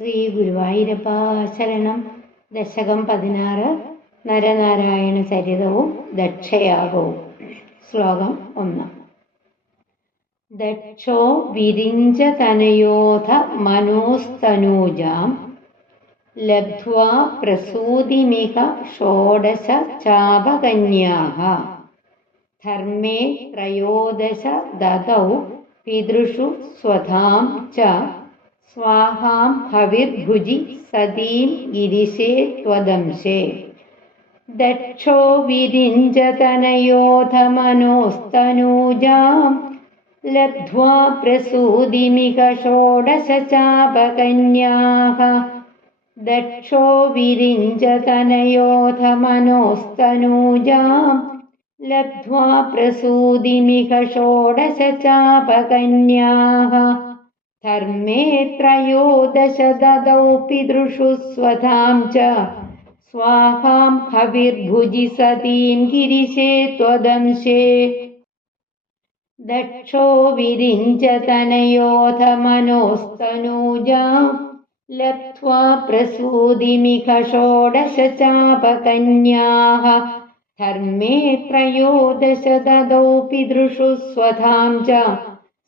ശ്രീ ഗുരുവായൂരപ്പ ശരണം. ദശകം 16 നരനാരായണ ചരിതവും ദക്ഷയാഗവും. ശ്ലോകം 1. ദക്ഷോ വിരിഞ്ചതനയോധ മനോസ്തനൂജാം ലബ്ധ്വാ പ്രസൂതിമിക ഷോഡശ ചാപകന്യാഃ ധർമ്മേ ത്രയോദശ ദദൗ പിതൃഷു സ്വധാം ച സ്വാഹാം ഹവിർഭുജി സതീം ഗിരിശേ ത്വദംശേ. ദക്ഷോ വിരിഞ്ചതനയോധ മനോസ്തനൂജാം ലബ്ധ്വാ പ്രസൂതിമിക ഷോഡശ ചാപകന്യാഃ ദക്ഷോ വിരിഞ്ചതനയോധ മനോസ്തനൂജാം ലബ്ധ്വാ പ്രസൂതിമിക ഷോഡശ ചാപകന്യാഃ ധർമ്മേ ത്രയോദശ ദദൗ പിതൃഷു സ്വധാം ച സ്വാഹാം ഹവിർഭുജി സതീം ഗിരിശേ ത്വദംശേ. ദക്ഷോ വിരിഞ്ചതനയോധ മനോസ്തനൂജാം ലബ്ധ്വാ പ്രസൂതിമിക ഷോഡശ ചാപകന്യാഃ ധർമ്മേ ത്രയോദശ ദദൗ പിതൃഷു സ്വധാം ച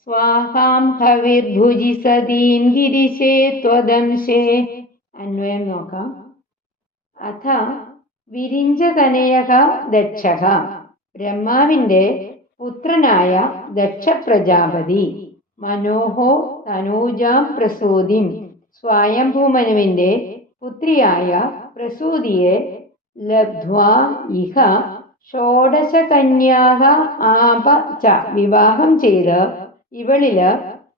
സ്വാഹാം ഹവിർഭുജി സതീം ഗിരിശേ ത്വദംശേ. അന്വയം നോക്കാം. അഥ വിരിഞ്ചതനയഃ ദക്ഷഃ, ബ്രഹ്മാവിന്റെ പുത്രനായ ദക്ഷ പ്രജാപതി, മനോഹോ തനൂജാം പ്രസൂതിം, സ്വയംഭൂമനുവിന്റെ പുത്രിയായ പ്രസൂതിയെ ലബ്ധ്വാ ഇഹ ഷോഡശ കന്യാഃ ആപ ച, വിവാഹം ചെയ്ത് ഇവളില്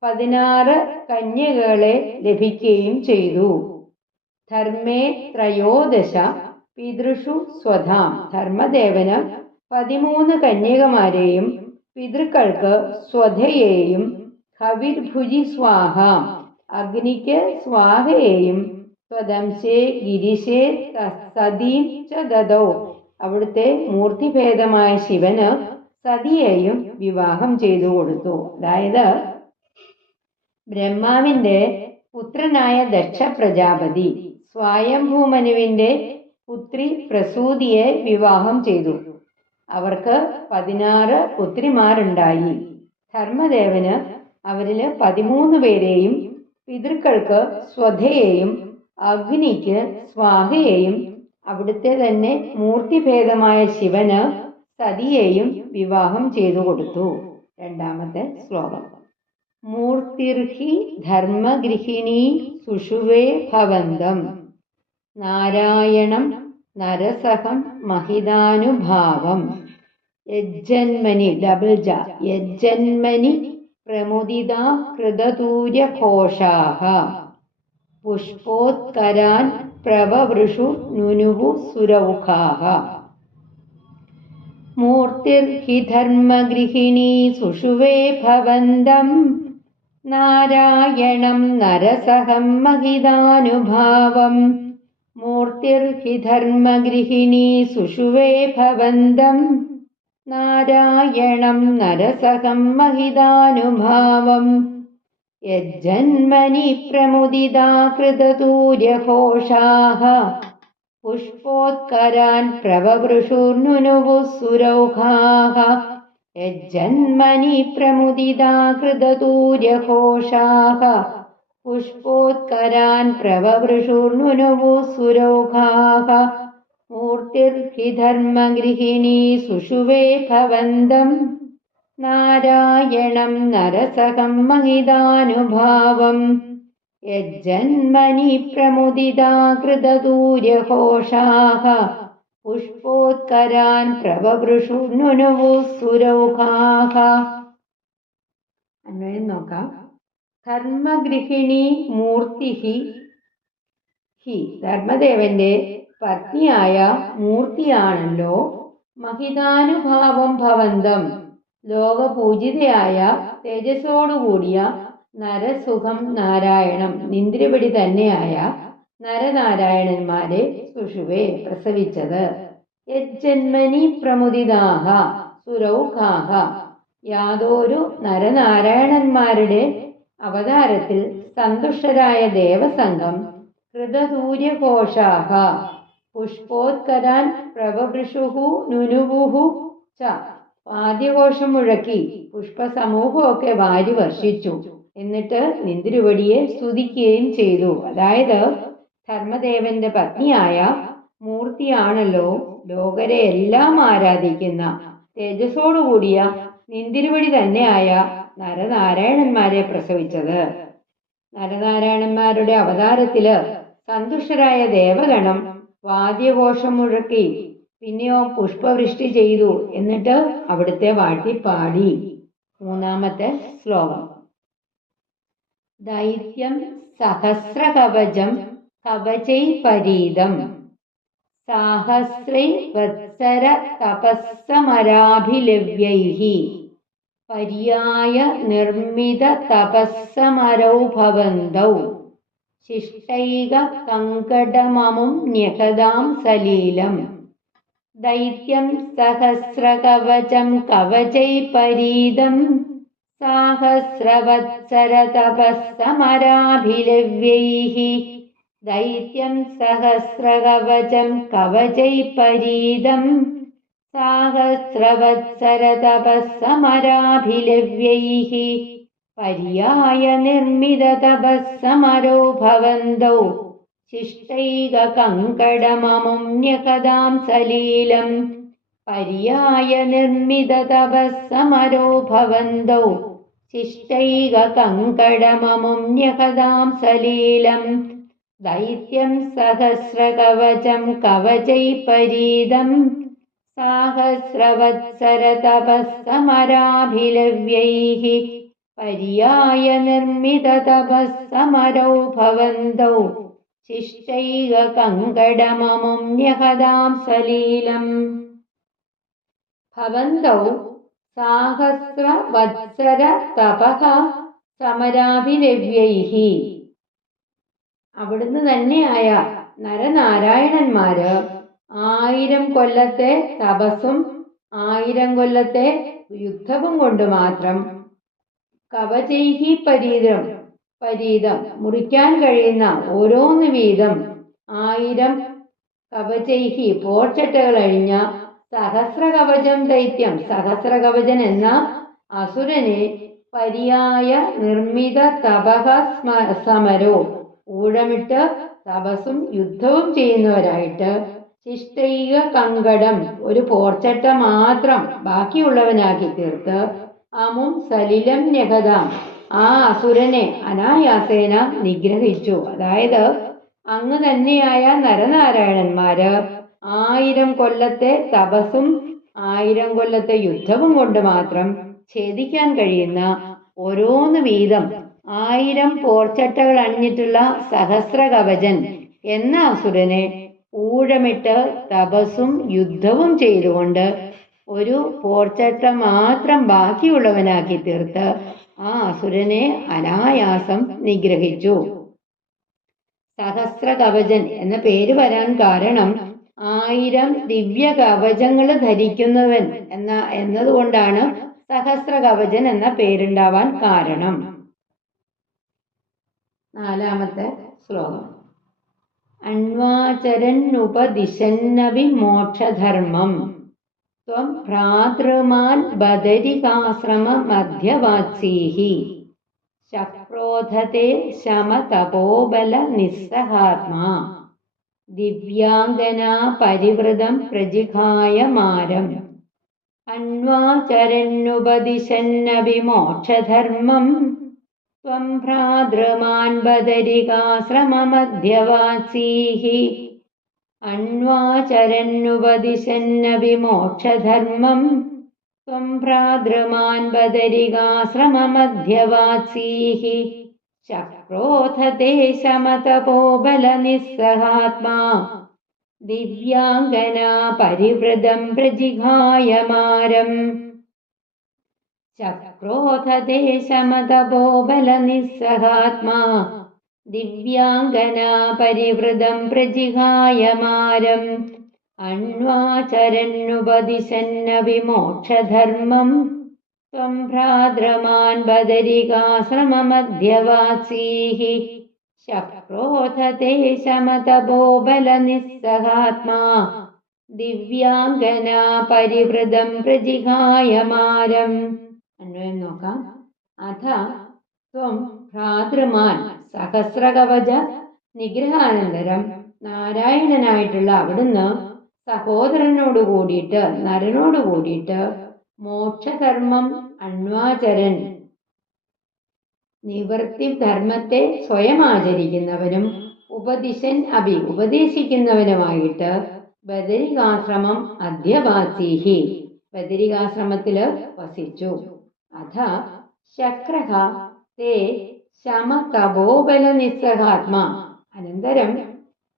16 കന്യകകളെ ലഭിക്കുകയും ചെയ്തു. ധർമ്മേ ത്രയോദശ പിതൃഷു സ്വധാം, ധർമ്മദേവന് 13 കന്യകമാരെയും പിതൃക്കൾക്ക് സ്വധയെയും ഹവിർഭുജി സ്വാഹ, അഗ്നിക്ക് സ്വാഹയെയും സ്വദംശേ ഗിരിശേ സതീം ച ദദൗ, അവിടുത്തെ മൂർത്തിഭേദമായ ശിവന് സതിയെയും വിവാഹം ചെയ്തു കൊടുത്തു. അതായത് ബ്രഹ്മാവിന്റെ പുത്രനായ ദക്ഷ പ്രജാപതി സ്വയംഭൂമനുവിന്റെ പുത്രി പ്രസൂതിയെ വിവാഹം ചെയ്തു. അവർക്ക് 16 പുത്രിമാരുണ്ടായി. ധർമ്മദേവന് അവരില് 13 പേരെയും പിതൃക്കൾക്ക് സ്വധയെയും അഗ്നിക്ക് സ്വാഹയെയും അവിടുത്തെ തന്നെ മൂർത്തിഭേദമായ ശിവന് സതിയെയും വിവാഹം ചെയ്തു കൊടുത്തു. രണ്ടാമത്തെ ശ്ലോകം. മൂർത്തിർഹി ധർമ്മഗൃഹിണീ സുഷുവേ ഭവന്തം നാരായണം നരസഹം മഹിതാനുഭാവം യജ്ജന്മനി യജ്ജന്മനി പ്രമുദിതാ കൃതതൂര്യഘോഷാഃ പുഷ്പോത്കരാൻ പ്രവവൃഷു നുനുവു സുരൗഖാഃ. മൂർത്തിർഹി ധർമ്മഗൃഹിണീ സുഷുവേ ഭവന്തം നാരായണം നരസഹം മഹിതാനുഭാവം. മൂർത്തിർഹി ധർമ്മഗൃഹിണീ സുഷുവേ ഭവന്തം നാരായണം നരസഹം മഹിതാനുഭാവം യജ്ജന്മനി പ്രമുദിതാ കൃതതൂര്യഘോഷാഃ പുഷ്പോത്കരാൻ പ്രവവൃഷുർനുനുവു സുരൗഖാഃ. യജ്ജന്മനി പ്രമുദിതാ കൃതതൂര്യഘോഷാഃ പുഷ്പോത്കരാൻ പ്രവവൃഷുർനുനുവു സുരൗഖാഃ. മൂർത്തിർഹി ധർമ്മഗൃഹിണീ സുഷുവേ ഭവന്തം നാരായണം നരസഹം മഹിതാനുഭാവം യജ്ജന്മനി പ്രമുദിതാ കൃതതൂര്യഘോഷാഃ പുഷ്പോത്കരാൻ പ്രവവൃഷുർനുനുവു സുരൗഖാഃ. അന്വയം നോക്കാം. ധർമ്മഗൃഹിണി മൂർത്തിഹി, ധർമ്മദേവന്റെ പത്നിയായ മൂർത്തിയാണല്ലോ. മഹിതാനുഭാവം ഭവന്തം, ലോകപൂജിതയായ തേജസ്സോടുകൂടിയ നരസുഖം നാരായണം, ഇന്ദ്രിയപടി തന്നെയായ നരനാരായണന്മാരെ സുഷുവേ പ്രസവിച്ചത്. യജ്ജന്മനി പ്രമുദിതാഃ സുരൗഖാഃ, യാതൊരു നരനാരായണന്മാരുടെ അവതാരത്തിൽ സന്തുഷ്ടരായ ദേവസംഘം കൃതസൂര്യഘോഷാഹ പുഷ്പോത്കരാൻ പ്രവൃഷുഹു നുനുവുഹു ച വാദ്യഘോഷം മുഴക്കി പുഷ്പസമൂഹമൊക്കെ വാരി വർഷിച്ചു. എന്നിട്ട് നിന്തിരുവടിയെ സ്തുതിക്കുകയും ചെയ്തു. അതായത് ധർമ്മദേവന്റെ പത്നിയായ മൂർത്തിയാണല്ലോ ലോകരെ എല്ലാം ആരാധിക്കുന്ന തേജസ്സോടുകൂടിയ നിന്തിരുവടി തന്നെയായ നരനാരായണന്മാരെ പ്രസവിച്ചത്. നരനാരായണന്മാരുടെ അവതാരത്തില് സന്തുഷ്ടരായ ദേവഗണം വാദ്യഘോഷം മുഴക്കി, പിന്നെയോ പുഷ്പവൃഷ്ടി ചെയ്തു. എന്നിട്ട് അവിടുത്തെ വാഴ്ത്തിപ്പാടി. മൂന്നാമത്തെ ശ്ലോകം. ദൈത്യം സഹസ്രകവചം കവചൈ പരീതം സാഹസ്രൈ വത്സര തപസ്സമരാഭിലവ്യൈഃ പര്യായ നിർമ്മിത തപസ്സമരൗ ഭവന്തൗ ശിഷ്ടൈക കങ്കടമമും ന്യഹതാം സലീലം. ദൈത്യം സഹസ്രകവചം കവചൈ പരീതം സാഹസ്രവത്സര തപസ്സമരാഭിലവ്യൈഃ ദൈത്യം സഹസ്രകവചം കവചൈ പരീതം സാഹസ്രവത്സര തപസ്സമരാഭിലവ്യൈഃ പര്യായ നിർമ്മിത തപസ്സമരോ ഭവന്തൗ ശിഷ്ടൈക കങ്കടമമും ന്യഹതാം സലീലം. പര്യായ നിർമ്മിത തപസ്സമരോ ഭവന്തൗ ശിഷ്ടൈക കങ്കടമമും ന്യഹതാം സലീലം. ദൈത്യം സഹസ്രകവചം കവചൈ പരീതം സാഹസ്രവത്സര തപസ്സമരാഭിലവ്യൈഃ പര്യായ നിർമ്മിത തപസ്സമരോ ഭവന്തൗ ശിഷ്ടൈക കങ്കടമമും ന്യഹതാം സലീലം. ഭവന്തൗ സാഹസ്രവത്സര തപഃ സമരാഭിലവ്യൈഃ അവിടുന്ന് തന്നെയായ നരനാരായണന്മാര് 1000 കൊല്ലത്തെ തപസ്സും 1000 കൊല്ലത്തെ യുദ്ധവും കൊണ്ട് മാത്രം കവചൈഹി പരീതം മുറിക്കാൻ കഴിയുന്ന ഓരോന്ന് വീതം 1000 കവചൈഹി പോർച്ചട്ടകൾ അഴിഞ്ഞ സഹസ്രകവചം ദൈത്യം സഹസ്രകവചൻ എന്ന അസുരനെ പര്യായ നിർമ്മിത തപഃ സമരോ ഊഴമിട്ട് തപസ്സും യുദ്ധവും ചെയ്യുന്നവരായിട്ട് ശിഷ്ടൈക കങ്കടം ഒരു പോർച്ചട്ട മാത്രം ബാക്കിയുള്ളവനാക്കി തീർത്ത് അമും സലിലം ന്യഹതാം ആ അസുരനെ അനായാസേന നിഗ്രഹിച്ചു. അതായത് അങ്ങ് തന്നെയായ നരനാരായണന്മാര് 1000 കൊല്ലത്തെ തപസ്സും 1000 കൊല്ലത്തെ യുദ്ധവും കൊണ്ട് മാത്രം ഛേദിക്കാൻ കഴിയുന്ന ഓരോന്ന് വീതം 1000 പോർച്ചട്ടകൾ അണിഞ്ഞിട്ടുള്ള സഹസ്രകവചൻ എന്ന അസുരനെ ഊഴമിട്ട് തപസ്സും യുദ്ധവും ചെയ്തുകൊണ്ട് ഒരു പോർച്ചട്ട മാത്രം ബാക്കിയുള്ളവനാക്കി തീർത്ത് ആ അസുരനെ അനായാസം നിഗ്രഹിച്ചു. സഹസ്രകവചൻ എന്ന പേര് വരാൻ കാരണം 1000 ദിവ്യ കവചങ്ങൾ ധരിക്കുന്നവൻ എന്നതുകൊണ്ടാണ് സഹസ്രകവചൻ എന്ന പേരുണ്ടാവാൻ കാരണം. നാലാമത്തെ ശ്ലോകം. അണ്വാചരന്നുപദിശന്നപി മോക്ഷധർമ്മം ത്വം ഭ്രാതൃമാൻ ബദരികാശ്രമ മധ്യവാത്സീഃ ശക്രോധത്തെ ശമതപോബല നിസ്സഹാത്മാ ദിവ്യാംഗനാ പരിവൃതം പ്രജിഘായമാരം. അണ്വാചരന്നുപദിശന്നപി മോക്ഷധർമ്മം ത്വം ഭ്രാതൃമാൻ ബദരികാശ്രമ മധ്യവാത്സീഃ അണ്വാചരന്നുപദിശന്നപി മോക്ഷധർമ്മം ത്വം ഭ്രാതൃമാൻ ബദരികാശ്രമ മധ്യവാത്സീഃ ശക്രോധത്തെ ശമതപോബല നിസ്സഹാത്മാ ദിവ്യാംഗനാ പരിവൃതം പ്രജിഘായമാരം. ചക്രോധത്തെ ശമതപോബല നിസ്സഹാത്മാ ദിവ്യാംഗനാ പരിവൃതം പ്രജിഘായമാരം. അണ്വാചരന്നുപദിശന്നപി മോക്ഷധർമ്മം त्वं भ्राद्रमान् बदरिकाश्रममध्यवासीः शक्रोधते शमतपोबलनिस्सहात्मा ദിവ്യാംഗന പരിവൃതം പ്രജിഹായമാരം. അന്വയം നോക്കാം. അഥ ത്വം ഭ്രാതൃമാൻ സഹസ്രകവച നിഗ്രഹാനന്തരം നാരായണനായിട്ടുള്ള അവിടുന്ന് സഹോദരനോട് കൂടിയിട്ട് നരനോട് കൂടിയിട്ട് മോക്ഷധർമ്മം അണ്വാചരൻ നിവൃത്തി ധർമ്മത്തെ സ്വയം ആചരിക്കുന്നവനും ഉപദിശൻ ഉപദേശിക്കുന്നവനുമായിട്ട് ബദരികാശ്രമം അധ്യവാസീഹി ബദരികാശ്രമത്തില് വസിച്ചു. അഥ ശക്രഹ തേ ശമതപോബല നിസ്സഹാത്മാ. അനന്തരം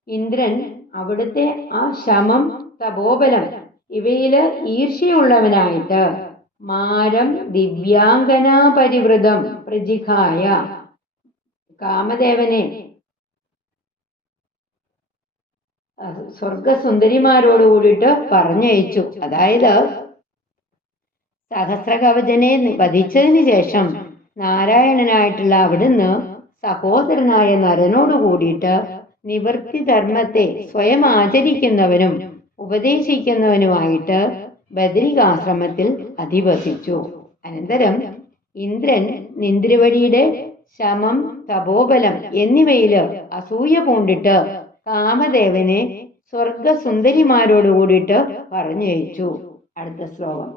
ഇന്ദ്രൻ അവിടുത്തെ ആ ശമം തപോബലം ഇവയില് ഈർഷ്യയുള്ളവനായിട്ട് മാരം ദിവ്യാംഗനാ പരിവൃതം പ്രജിഹായ കാമദേവനെ സ്വർഗസുന്ദരിമാരോട് കൂടിയിട്ട് പറഞ്ഞയച്ചു. അതായത് സഹസ്രകവചനെ വധിച്ചതിന് ശേഷം നാരായണനായിട്ടുള്ള അവിടുന്ന് സഹോദരനായ നരനോട് കൂടിയിട്ട് നിവൃത്തി ധർമ്മത്തെ സ്വയം ആചരിക്കുന്നവനും ഉപദേശിക്കുന്നവനുമായിട്ട് ബദരികാശ്രമത്തിൽ അധിവസിച്ചു. അനന്തരം ഇന്ദ്രൻ നിന്ദ്രവടിയുടെ ശമം തപോബലം എന്നിവയില് അസൂയ പൂണ്ടിട്ട് കാമദേവനെ സ്വർഗസുന്ദരിമാരോട് കൂടിയിട്ട് പറഞ്ഞയച്ചു. അടുത്ത ശ്ലോകം.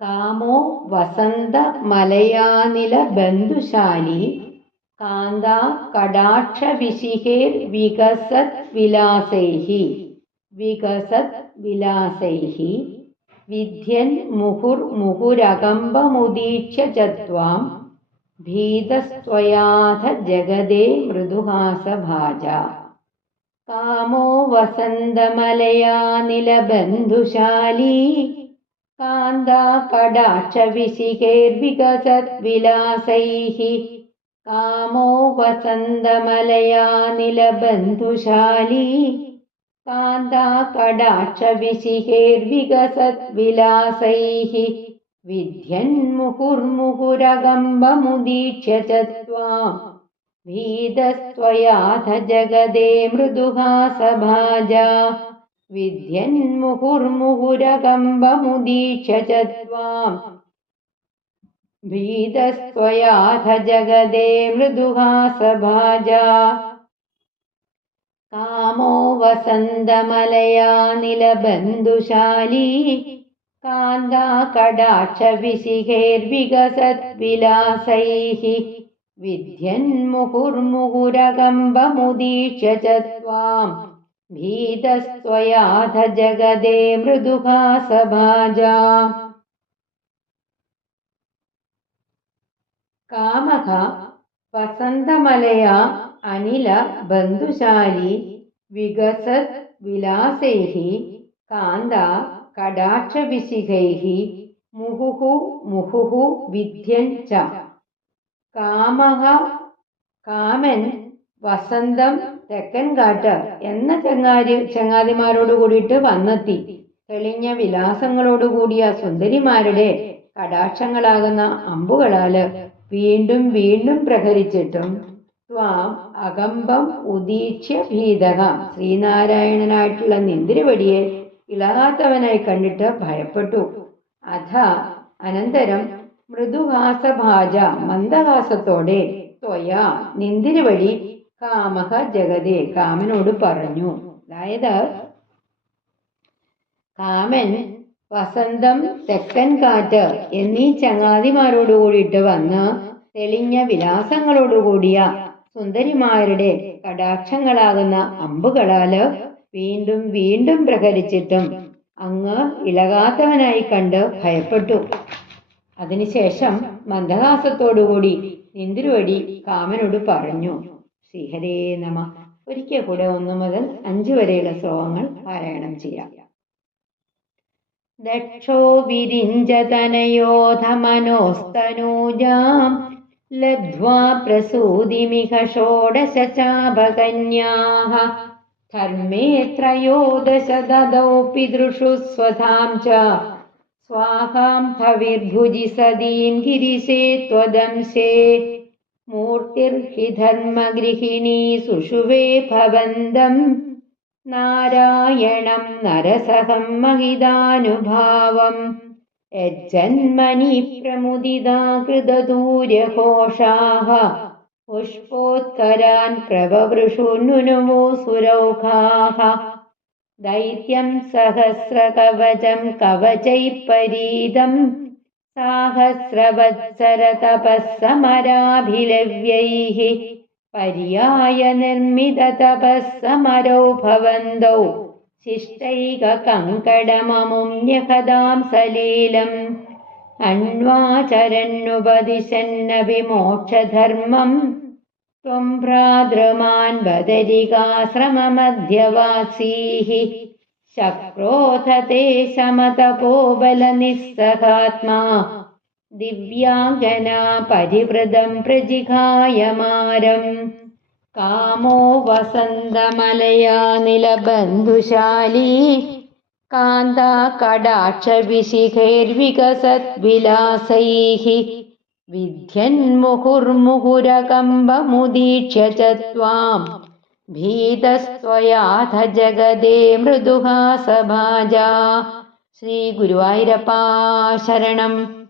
കാമോ വസന്ത മലയാനില ബന്ധുശാലി കാന്താ കടാക്ഷ വിശിഹേർ വികസത് വിലാസൈഹി വിദ്യൻ മുഹുരകമ്പമുദീക്ഷ്യ ചത്വാം ഭീതസ്ത്വയാഥ ജഗദേ മൃദുഹാസഭാജ. കാമോ വസന്തമലയാനിലബന്ധുശാലീ കാന്താ കടാക്ഷവിശിഖേർവികസദ്വിലാസൈഃ. കാമോ വസന്തമലയാനിലബന്ധുശാലീ കാന്താ കടാക്ഷവിശിഖേർവികസദ്വിലാസൈഃ. വിദ്യൻ മുഹുർമുഹുരകമ്പമുദീക്ഷ്യ ചത്വാം ഭീതസ്ത്വയാഥ ജഗദേ മൃദുഹാസഭാജ. വിദ്യൻ മുഹുർമുഹുരകമ്പമുദീക്ഷ്യ ചത്വാം ഭീതസ്ത്വയാഥ ജഗദേ മൃദുഹാസഭാജ. കാമോ വസന്തമലയാനിലബന്ധുശാലീ കാന്താ കടാക്ഷവിശിഖേർവികസദ്വിലാസൈഃ. വിദ്യൻ മുഹുർമുഹുരകമ്പമുദീക്ഷ്യ ചത്വാം ഭീതസ്ത്വയാഥ ജഗദേ മൃദുഹാസഭാജ. കാമഃ വസന്തമലയാ അനില ബന്ധുശാലി വികസത് വിലാസൈഃ കാന്താ കടാക്ഷവിശിഖൈഃ മുഹുഹു വിദ്യൻ ച. കാമഃ കാമൻ വസന്തം തെക്കൻ കാട്ട് എന്ന ചങ്ങാതിമാരോട് കൂടിയിട്ട് വന്നെത്തി. തെളിഞ്ഞ വിലാസങ്ങളോടുകൂടിയ സുന്ദരിമാരുടെ കടാക്ഷങ്ങളാകുന്ന അമ്പുകളാല് വീണ്ടും വീണ്ടും പ്രഹരിച്ചിട്ടും ത്വാം അകമ്പം ഉദീക്ഷ്യ ഭീതഃ. ശ്രീനാരായണനായിട്ടുള്ള നിന്ദ്രവടിയെ ഇളകാത്തവനായി കണ്ടിട്ട് ഭയപ്പെട്ടു. അഥ അനന്തരം മൃദുഹാസഭാജ മന്ദഹാസത്തോടെ ത്വയാ നിന്ദ്രവടി കാമഃ ജഗതേ കാമനോട് പറഞ്ഞു. അതായത് കാമൻ വസന്തം തെക്കൻ കാറ്റ് എന്നീ ചങ്ങാതിമാരോട് കൂടിയിട്ട് വന്ന് തെളിഞ്ഞ വിലാസങ്ങളോടുകൂടിയ സുന്ദരിമാരുടെ കടാക്ഷങ്ങളാകുന്ന അമ്പുകളാല് വീണ്ടും വീണ്ടും പ്രഹരിച്ചിട്ടും അങ്ങ് ഇളകാത്തവനായി കണ്ട് ഭയപ്പെട്ടു. അതിനുശേഷം മന്ദഹാസത്തോടുകൂടി നിന്ദ്രവടി കാമനോട് പറഞ്ഞു. ശ്രീഹരേ നമ. ഒരിക്കൽ കൂടെ 1 മുതൽ 5 വരെയുള്ള ശ്ലോകങ്ങൾ പാരായണം ചെയ്യാം. ദക്ഷോ വിരിഞ്ചതനയോധമനോസ്തനൂജാം ലബ്ധ്വാ പ്രസൂതിമിഹ ഷോഡശ ചാപകന്യാഃ. ധർമ്മേ ത്രയോദശ ദദൗ പിതൃഷു സ്വധാം ച स्वाहां हविर्भुजि सदीं गिरिशे त्वदंशे मूर्तिर्हि धर्मगृहिणी सुषुवे भवन्दं नारायणं नरसहं महिदानुभावम् यज्जन्मनि प्रमुदिता कृतदूर्यघोषाः पुष्पोत्करान् प्रववृषुनुनुवो सुरौघाः दैत्यं सहस्रकवचं कवचैः परीदं साहस्रवत्सरतपःसमराभिलव्यैः पर्यायनिर्मिततपःसमरौ भवन्तौ शिष्टैककङ्कडममुं न्यखदां सलीलम् अन्वाचरन्नुपदिशन्नविमोक्षधर्मम् त्वं भ्रातृमान् बदरिकाश्रममध्यवासीः शक्रोधते शमतपोबलनिस्सहात्मा दिव्याङ्गना परिवृतं प्रजिघायमारम् कामो वसन्तमलया निलबन्धुशाली कान्ता कटाक्षविशिखैर्विकसद्विलासैः विध्यन्मुहुर्मुहुरकम्बमुदीक्ष्य च त्वां भीतस्त्वयाथ जगदे मृदुहासभाजा. ശ്രീ ഗുരുവായൂരപ്പാ ശരണം.